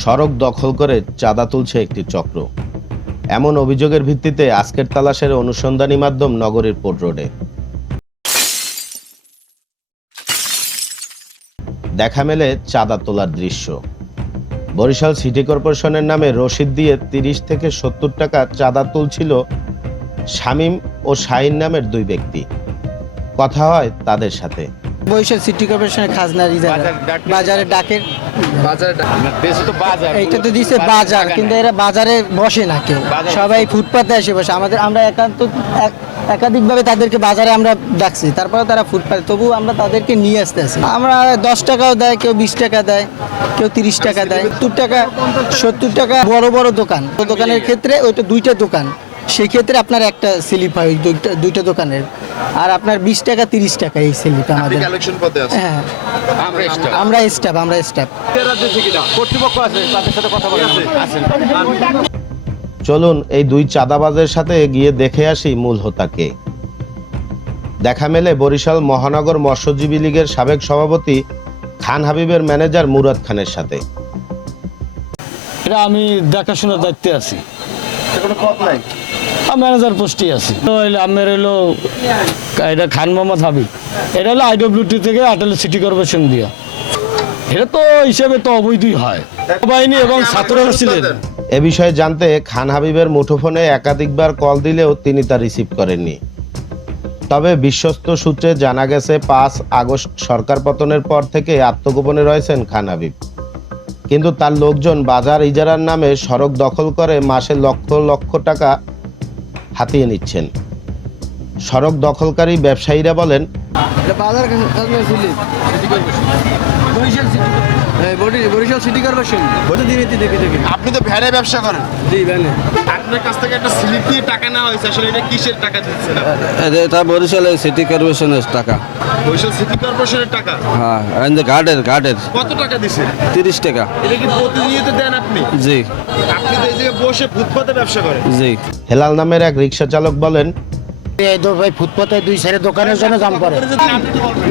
সড়ক দখল করে চাঁদা তুলছে একটি চক্র। এমন অভিযোগের ভিত্তিতে আজকের তালাশের অনুসন্ধানী মাধ্যম নগরীর পোর্ট রোডে। দেখা মেলে চাঁদা তোলার দৃশ্য। বরিশাল সিটি কর্পোরেশনের নামে রসিদ দিয়ে তিরিশ থেকে সত্তর টাকা চাঁদা তুলছিল শামীম ও শাহিন নামের দুই ব্যক্তি। কথা হয় তাদের সাথে। বরিশাল সিটি কর্পোরেশনের খাজনা রিজার্ভ বাজারে ডাকের। এইটা তো দিছে বাজার কিন্তু এরা বাজারে বসে না কেউ। সবাই ফুটপাতে এসে বসে। আমাদের আমরা একান্ত এক- একাধিকভাবে তাদেরকে বাজারে আমরা ডাকছি। তারপরে তারা ফুটপাতে তবু আমরা তাদেরকে নিয়ে আসতে আসি। আমরা দশ টাকাও দেয় কেউ বিশ টাকা দেয় কেউ তিরিশ টাকা দেয়। সত্তর টাকা সত্তর টাকা বড় বড় দোকান। দোকানের ক্ষেত্রে ওইটা দুইটা দোকান। সেই ক্ষেত্রে আপনার একটা স্লিপ হয় দুইটা দুইটা দোকানের। আর আপনার বিশ টাকা তিরিশ টাকা এই স্লিপ আমাদের। কালেকশন পথে আছে হ্যাঁ। আমরা স্টাফ। আমরা স্টাফ কর্তৃপক্ষ আছে তাদের সাথে কথা বলে চলুন এই দুই চাঁদাবাজের সাথে গিয়ে দেখে আসি মূল হোতাকে। দেখা মেলে বরিশাল মহানগর মৎস্যজীবী লীগের সাবেক সভাপতি খান হাবিবের ম্যানেজার মুরাদ খানের সাথে। এটা আমি দেখাশোনার দায়িত্বে আছি। কোনো পথ নাই? ম্যানেজার পোস্টে আছি। আমার হলো এটা খান মোহাম্মদ হাবিব। এটা হলো আইডব্লিউটি থেকে আটল সিটি কর্পোরেশন দিয়া। এটা তো হিসেবে তো অবৈধই হয়। বাহিনী এবং ছাত্ররা ছিলেন। এ বিষয়ে জানতে খান হাবিবের মুঠোফোনে একাধিকবার কল দিলেও তিনি তা রিসিভ করেননি। তবে বিশ্বস্ত সূত্রে জানা গেছে, পাঁচ আগস্ট সরকার পতনের পর থেকে আত্মগোপনে রয়েছেন খান হাবিব। কিন্তু তার লোকজন বাজার ইজারার নামে সড়ক দখল করে মাসে লক্ষ লক্ষ টাকা হাতিয়ে নিচ্ছেন। সড়ক দখলকারী ব্যবসায়ীরা বলেন বরিশাল সিটি কর্পোরেশন দেখে আপনি তো ভ্যানে ব্যবসা করেন। জি ভ্যানে। আপনার কাছ থেকে একটা স্লিপ দিয়ে টাকা নেওয়া হয়েছে আসলে এটা কিসের টাকা দিচ্ছেন আপনি? এটা বরিশালের সিটি কর্পোরেশনের টাকা। বরিশাল সিটি কর্পোরেশনের টাকা? হ্যাঁ the গার্ডের গার্ডের কত টাকা দিছেন তিরিশ টাকা। এটা কি প্রতিনিয়ত দেন আপনি? জি। আপনি তো এই জায়গায় বসে ফুটপাতে ব্যবসা করেন। জি। হেলাল নামের এক রিক্সা চালক বলেন ভাই ফুটপাতে দুই সাইডে দোকানের জন্য দাম পড়ে।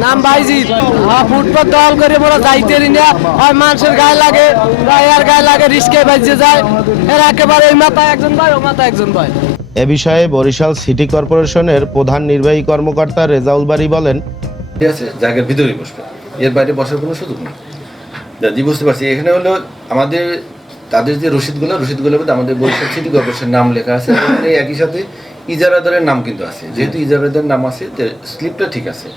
নাম বাইজিৎ হ্যাঁ ফুটপাত দল করে মোরা যাইতে না হয় মানুষের গায়ে লাগে গায়ের গায়ে লাগে রিস্কে বাজে যায়। এর একেবারে এই মাথায় একজন ভাই ও মাথায় একজন ভাই। এ বিষয়ে বরিশাল সিটি কর্পোরেশনের প্রধান নির্বাহী কর্মকর্তা রেজাউল বারী বলেন ঠিক আছে জায়গার ভিতরেই বসবে। এর বাইরে বসার কোনো সুযোগ নেই। জি বুঝতে পারছি। এখানে হলো আমাদের তাদের যে রসিদগুলো রসিদগুলোর মধ্যে আমাদের বরিশাল সিটি কর্পোরেশন নাম লেখা আছে। একই সাথে ইজারাদারের নাম কিন্তু আছে। যেহেতু ইজারাদারের নাম আছে স্লিপটা ঠিক আছে।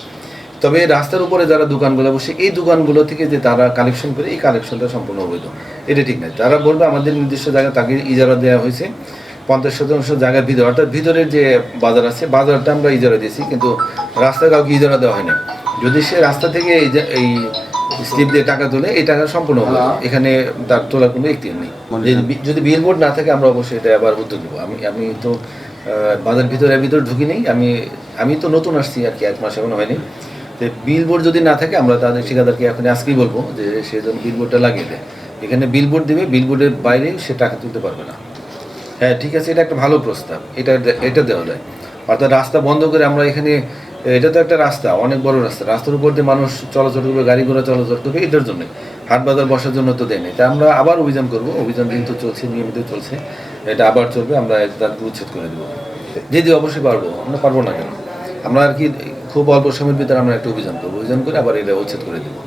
তবে রাস্তার উপরে যারা দোকানগুলো বসে এই দোকানগুলো থেকে যে তারা কালেকশন করে এই কালেকশনটা সম্পূর্ণ অবৈধ। এটা ঠিক নয়। তারা বলবে আমাদের নির্দিষ্ট জায়গায় তাকে ইজারা দেওয়া হয়েছে। পঞ্চাশ শতাংশ জায়গার ভিতরে। অর্থাৎ ভিতরের যে বাজার আছে বাজারটা আমরা ইজারা দিয়েছি কিন্তু রাস্তা কাউকে ইজারা দেওয়া হয় না। যদি সে রাস্তা থেকে এই এই স্লিপ দিয়ে টাকা তোলে এই টাকা সম্পূর্ণ হবে এখানে তার তোলার কোনো একটি নেই। যদি বিলবোর্ড না থাকে আমরা অবশ্যই এটা আবার উদ্যোগ নেব। আমি আমি তো বাজার ভিতরে ভিতরে ঢুকি নেই। আমি আমি তো নতুন আসছি আর কি, এক মাস এখনও হয়নি। তো বিলবোর্ড যদি না থাকে, আমরা তাদের ঠিকাদারকে এখন আজকেই বলব যে সে যেন বিলবোর্ডটা লাগিয়ে দেয়। এখানে বিলবোর্ড দেবে বিলবোর্ডের বাইরে সে টাকা তুলতে পারবে না। হ্যাঁ ঠিক আছে, এটা একটা ভালো প্রস্তাব। এটা এটা দেওয়া যায়। অর্থাৎ রাস্তা বন্ধ করে আমরা এখানে, এটা তো একটা রাস্তা, অনেক বড় রাস্তা। রাস্তার উপর দিয়ে মানুষ চলাচল করবে, গাড়ি ঘোড়া চলাচল করবে এটার জন্য। হাট বাজার বসার জন্য তো দেয়নি তা আমরা আবার অভিযান করব। অভিযান কিন্তু চলছে, নিয়মিত চলছে। এটা আবার চলবে, আমরা তার উচ্ছেদ করে দেবো। যদি অবশ্যই পারব, আমরা পারব না কেন? আমরা আর কি খুব অল্প সময়ের ভিতরে আমরা একটা অভিযান করব, অভিযান করে আবার এটা উচ্ছেদ করে দেবো।